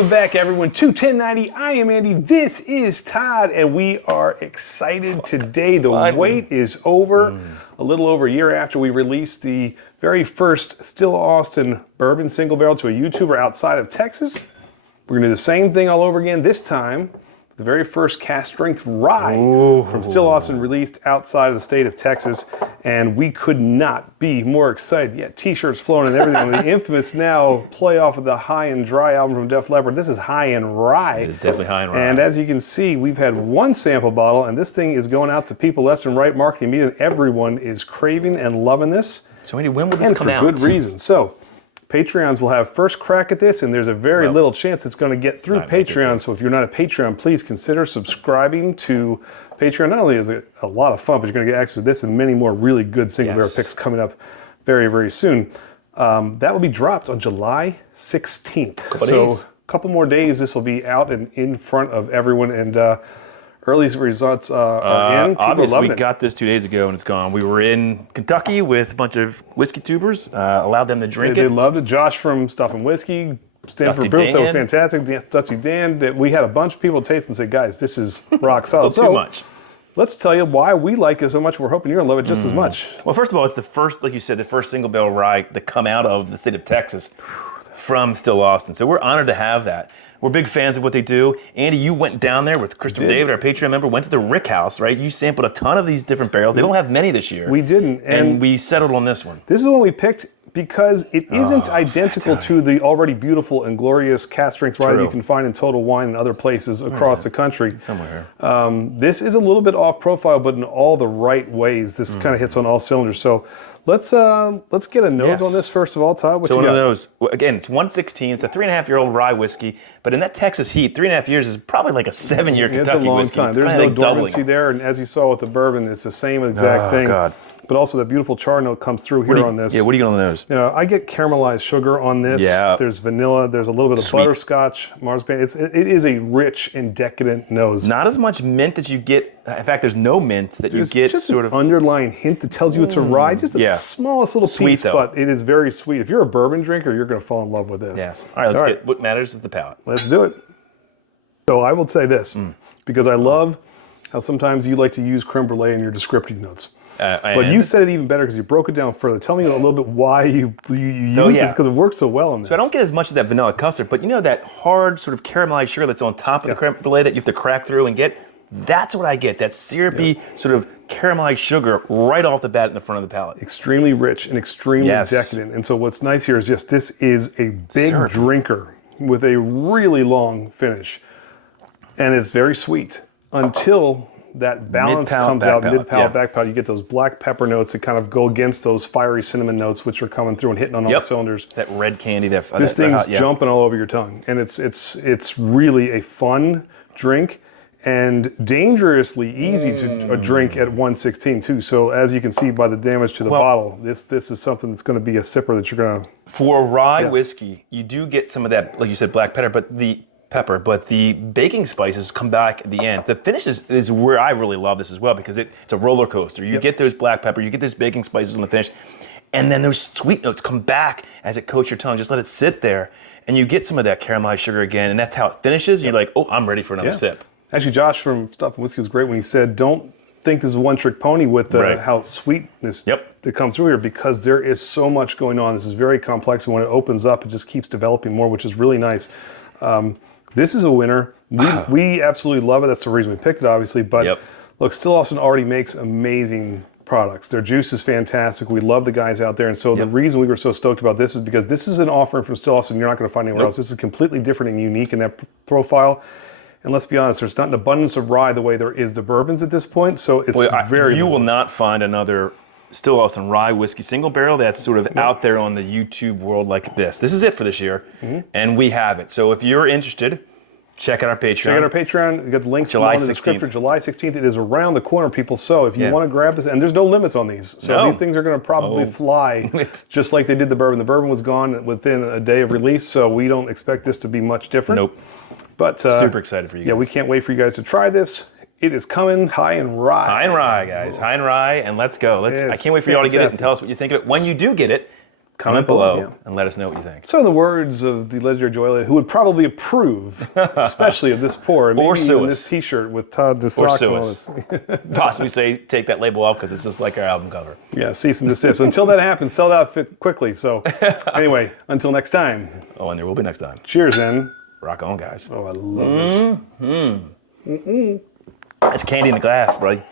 Welcome back, everyone, to 1090. I am Andy. This is Todd, and we are excited today. The wait is over. A little over a year after we released the very first Still Austin bourbon single barrel to a YouTuber outside of Texas. We're going to do the same thing all over again. This time, the very first cask strength rye from Still Austin released outside of the state of Texas. And we could not be more excited. Yeah, t-shirts flowing and everything. The infamous now play off of the High and Dry album from Def Leppard. This is High and Rye. It is definitely High and Rye. And as you can see, we've had one sample bottle, and this thing is going out to people left and right, marketing media. Everyone is craving and loving this. So Andy, when will this come out? And for good reason. So, Patreons will have first crack at this, and there's a very little chance it's going to get through Patreon. So if you're not a Patreon, please consider subscribing to Patreon. Not only is it a lot of fun, but you're going to get access to this and many more really good single barrel picks coming up very, very soon. That will be dropped on July 16th. So a couple more days, this will be out and in front of everyone. And early results are in. Obviously, we got this 2 days ago and it's gone. We were in Kentucky with a bunch of whiskey tubers, allowed them to drink it. They loved it. Josh from Stuff and Whiskey, Stanford Brew, so fantastic. Dusty Dan, we had a bunch of people taste and say, guys, this is rock solid. Too much. Let's tell you why we like it so much. We're hoping you're going to love it just as much. Well, first of all, it's the first, like you said, the first single barrel rye to come out of the state of Texas from Still Austin. So we're honored to have that. We're big fans of what they do. Andy, you went down there with Christopher David, our Patreon member, went to the Rick House, right? You sampled a ton of these different barrels. They don't have many this year. We didn't. And we settled on this one. This is the one we picked because it isn't identical to the already beautiful and glorious cask strength rye that you can find in Total Wine and other places across the country. Somewhere. This is a little bit off profile, but in all the right ways. This kind of hits on all cylinders. So let's get a nose on this first of all, Todd. What you got? One of those. Well, again, it's 116. It's a 3.5-year-old rye whiskey, but in that Texas heat, 3.5 years is probably like a 7-year Kentucky it's a long whiskey. time. There's no dormancy there, and as you saw with the bourbon, it's the same exact thing. God. But also that beautiful char note comes through here on this. Yeah, what do you get on the nose? I get caramelized sugar on this. Yeah. There's vanilla. There's a little bit of butterscotch, marzipan. It is a rich and decadent nose. Not as much mint as you get. In fact, there's no mint that you get. Just sort an of underlying hint that tells you it's a rye. Just the smallest little piece, though. but it is very sweet. If you're a bourbon drinker, you're going to fall in love with this. Yes. All right, let's get. What matters is the palate. Let's do it. So I will say this, because I love how sometimes you like to use creme brulee in your descriptive notes. But you said it even better because you broke it down further. Tell me a little bit why you use this, because it works so well in this. So I don't get as much of that vanilla custard, but you know that hard sort of caramelized sugar that's on top of the creme brulee that you have to crack through and get? That's what I get, that syrupy sort of caramelized sugar right off the bat in the front of the palate. Extremely rich and extremely decadent. And so what's nice here is this is a big drinker with a really long finish. And it's very sweet until that balance comes out, mid-palate, back palate. You get those black pepper notes that kind of go against those fiery cinnamon notes, which are coming through and hitting on all cylinders. That red candy. This thing's jumping all over your tongue, and it's really a fun drink and dangerously easy to drink at 116 too. So as you can see by the damage to the bottle, this is something that's going to be a sipper that you're going to. For rye whiskey, you do get some of that, like you said, black pepper, but the baking spices come back at the end. The finish is where I really love this as well, because it's a roller coaster. You get those black pepper, you get those baking spices on the finish, and then those sweet notes come back as it coats your tongue. Just let it sit there, and you get some of that caramelized sugar again, and that's how it finishes. You're like, oh, I'm ready for another sip. Actually, Josh from Stuff and Whiskey was great when he said, don't think this is a one-trick pony with how sweetness that comes through here, because there is so much going on. This is very complex, and when it opens up, it just keeps developing more, which is really nice. This is a winner. We absolutely love it. That's the reason we picked it, obviously. But look, Still Austin already makes amazing products. Their juice is fantastic. We love the guys out there. And so the reason we were so stoked about this is because this is an offering from Still Austin you're not going to find anywhere else. This is completely different and unique in that profile. And let's be honest, there's not an abundance of rye the way there is the bourbons at this point. So it's You will not find another Still Austin rye whiskey single barrel that's sort of out there on the YouTube world like this. This is it for this year, and we have it. So if you're interested, check out our Patreon. Check out our Patreon. You got the links below in the description. July 16th. It is around the corner, people. So if you want to grab this, and there's no limits on these. So these things are going to probably fly, just like they did the bourbon. The bourbon was gone within a day of release, so we don't expect this to be much different. Nope. But super excited for you guys. Yeah, we can't wait for you guys to try this. It is coming, High and Rye. High and Rye, guys. High and Rye, and let's go. I can't wait for you all to get it and tell us what you think of it. When you do get it, comment below and let us know what you think. So in the words of the legendary Joy, who would probably approve, especially of this pour, maybe even this T-shirt with Todd DeSox and all this. Possibly say take that label off because it's just like our album cover. Yeah, cease and desist. So until that happens, sell out quickly. So anyway, until next time. Oh, and there will be next time. Cheers, and rock on, guys. Oh, I love this. It's candy in the glass, buddy.